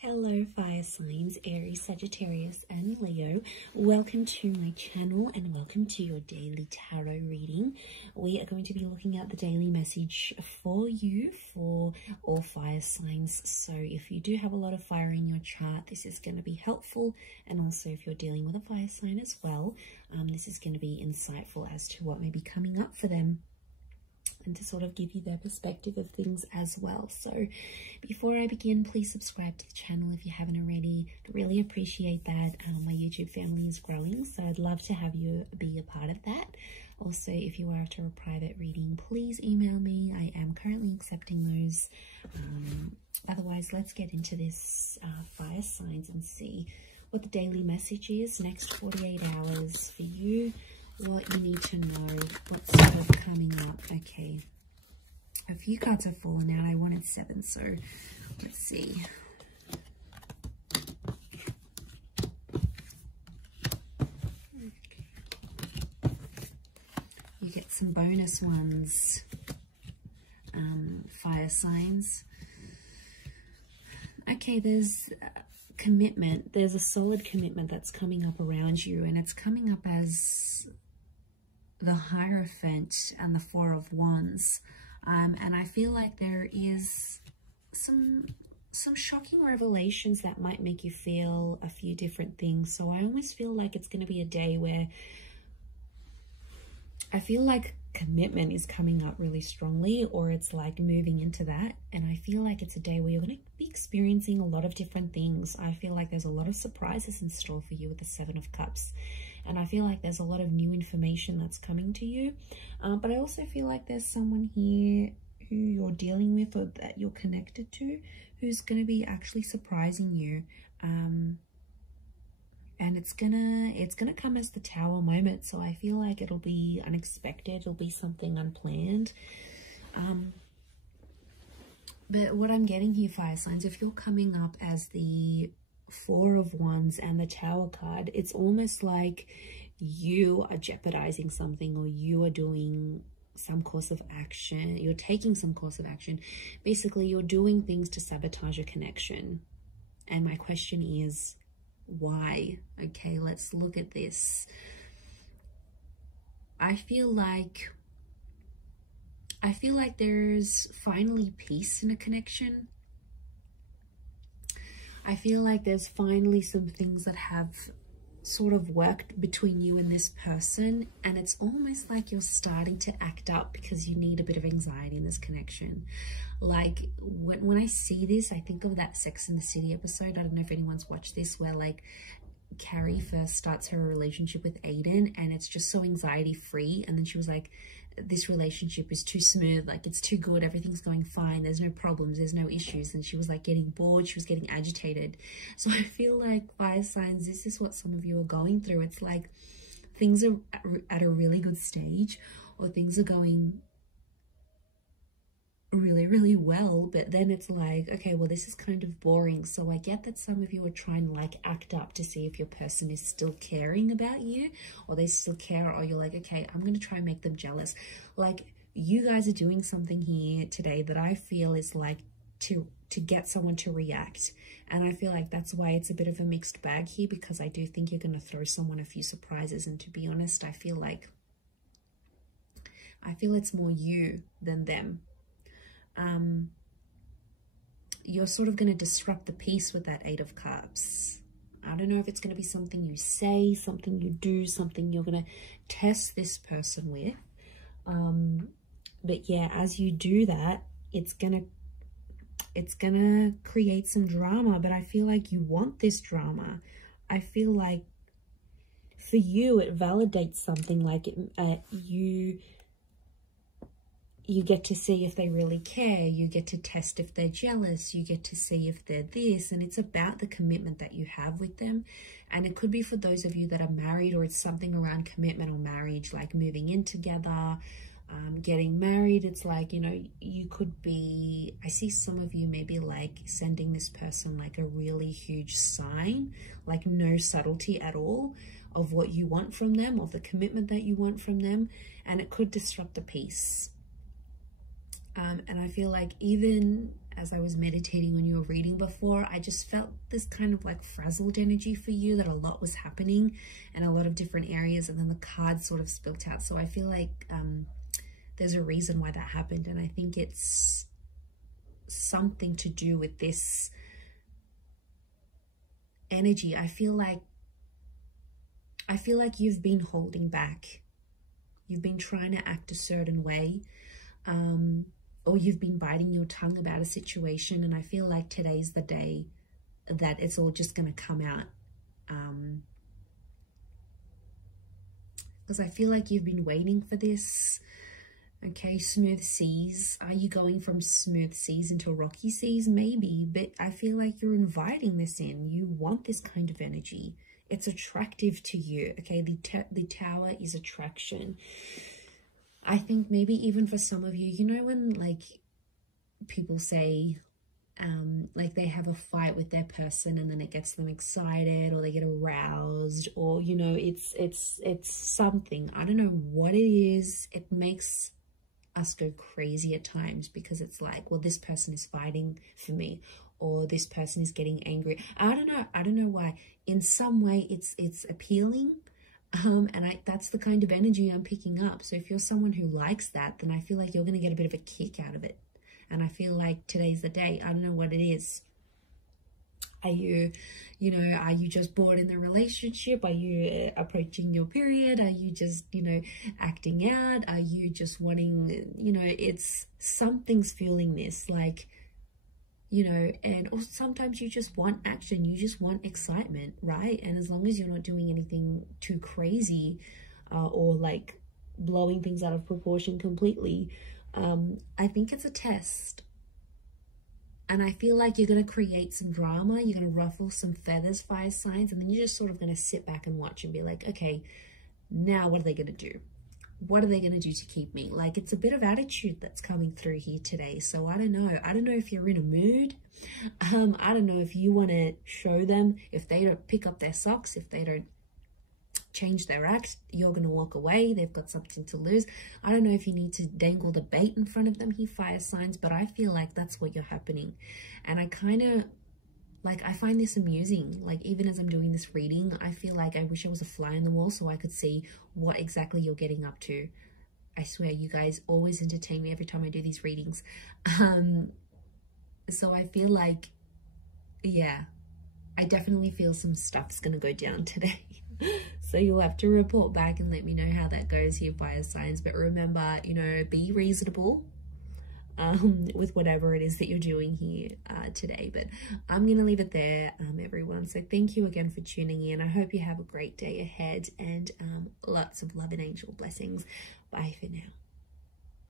Hello fire signs, Aries, Sagittarius and Leo. Welcome to my channel and welcome to your daily tarot reading. We are going to be looking at the daily message for you for all fire signs. So if you do have a lot of fire in your chart, this is going to be helpful. And also if you're dealing with a fire sign as well, this is going to be insightful as to what may be coming up for them, and to sort of give you their perspective of things as well. So before I begin, please subscribe to the channel if you haven't already. I really appreciate that. My YouTube family is growing, so I'd love to have you be a part of that. Also, if you are after a private reading, please email me. I am currently accepting those. Otherwise, let's get into this fire signs and see what the daily message is. Next 48 hours for you. What you need to know, what's sort of coming up. Okay, a few cards have fallen out. I wanted 7, so let's see. Okay. You get some bonus ones, fire signs. Okay, there's commitment. There's a solid commitment that's coming up around you, and it's coming up as the Hierophant and the 4 of Wands, and I feel like there is some shocking revelations that might make you feel a few different things. So I almost feel like it's going to be a day where I feel like commitment is coming up really strongly, or it's like moving into that. And I feel like it's a day where you're going to be experiencing a lot of different things. I feel like there's a lot of surprises in store for you with the 7 of Cups. And I feel like there's a lot of new information that's coming to you. But I also feel like there's someone here who you're dealing with or that you're connected to who's going to be actually surprising you. And it's gonna come as the Tower moment. So I feel like it'll be unexpected. It'll be something unplanned. But what I'm getting here, fire signs, if you're coming up as the 4 of Wands and the Tower card, it's almost like you are jeopardizing something, or you are doing some course of action. You're taking some course of action. Basically, you're doing things to sabotage a connection. And my question is, why? Okay, let's look at this. I feel like there's finally peace in a connection. I feel like there's finally some things that have sort of worked between you and this person, and it's almost like you're starting to act up because you need a bit of anxiety in this connection. Like when I see this, I think of that Sex and the City episode. I don't know if anyone's watched this, where like Carrie first starts her relationship with Aiden and it's just so anxiety free, and then she was like, this relationship is too smooth, like it's too good, everything's going fine, there's no problems, there's no issues. And she was like getting bored, she was getting agitated. So I feel like, fire signs, this is what some of you are going through. It's like things are at a really good stage, or things are going really well, but then it's like, okay, well, this is kind of boring. So I get that some of you are trying to like act up to see if your person is still caring about you, or they still care, or you're like, okay, I'm gonna try and make them jealous. Like, you guys are doing something here today that I feel is like to get someone to react. And I feel like that's why it's a bit of a mixed bag here, because I do think you're going to throw someone a few surprises. And to be honest, I feel it's more you than them. You're sort of going to disrupt the peace with that 8 of Cups. I don't know if it's going to be something you say, something you do, something you're going to test this person with. But yeah, as you do that, it's gonna create some drama, but I feel like you want this drama. I feel like for you, it validates something, like you get to see if they really care. You get to test if they're jealous. You get to see if they're this. And it's about the commitment that you have with them. And it could be for those of you that are married, or it's something around commitment or marriage, like moving in together, getting married. It's like, you know, you could be, I see some of you maybe like sending this person like a really huge sign, like no subtlety at all of what you want from them, of the commitment that you want from them. And it could disrupt the peace. And I feel like even as I was meditating on your reading before, I just felt this kind of like frazzled energy for you, that a lot was happening in a lot of different areas, and then the cards sort of spilt out. So I feel like there's a reason why that happened, and I think it's something to do with this energy. I feel like you've been holding back. You've been trying to act a certain way, or you've been biting your tongue about a situation, and I feel like today's the day that it's all just going to come out. Because I feel like you've been waiting for this. Okay, smooth seas. Are you going from smooth seas into rocky seas? Maybe, but I feel like you're inviting this in. You want this kind of energy. It's attractive to you. Okay, the tower is attraction. I think maybe even for some of you, you know, when like people say like they have a fight with their person and then it gets them excited, or they get aroused, or you know, it's something, I don't know what it is, it makes us go crazy at times, because it's like, well, this person is fighting for me, or this person is getting angry. I don't know why. In some way it's appealing, and that's the kind of energy I'm picking up. So if you're someone who likes that, then I feel like you're going to get a bit of a kick out of it. And I feel like today's the day. I don't know what it is. Are you just bored in the relationship? Are you approaching your period? Are you just, you know, acting out? Are you just wanting, you know, it's something's fueling this, like, you know, and or sometimes you just want action, you just want excitement, right? And as long as you're not doing anything too crazy or like blowing things out of proportion completely, I think it's a test. And I feel like you're going to create some drama, you're going to ruffle some feathers, fire signs, and then you're just sort of going to sit back and watch and be like, okay, now what are they going to do? What are they going to do to keep me? Like, it's a bit of attitude that's coming through here today. So I don't know. I don't know if you're in a mood. I don't know if you want to show them, if they don't pick up their socks, if they don't change their act, you're going to walk away. They've got something to lose. I don't know if you need to dangle the bait in front of them, he fire signs, but I feel like that's what you're happening. And I kind of, like, I find this amusing. Like, even as I'm doing this reading, I feel like I wish I was a fly on the wall so I could see what exactly you're getting up to. I swear, you guys always entertain me every time I do these readings. So I feel like, yeah, I definitely feel some stuff's going to go down today. So you'll have to report back and let me know how that goes here, fire signs. But remember, you know, be reasonable with whatever it is that you're doing here today. But I'm gonna leave it there, everyone. So thank you again for tuning in. I hope you have a great day ahead, and lots of love and angel blessings. Bye for now.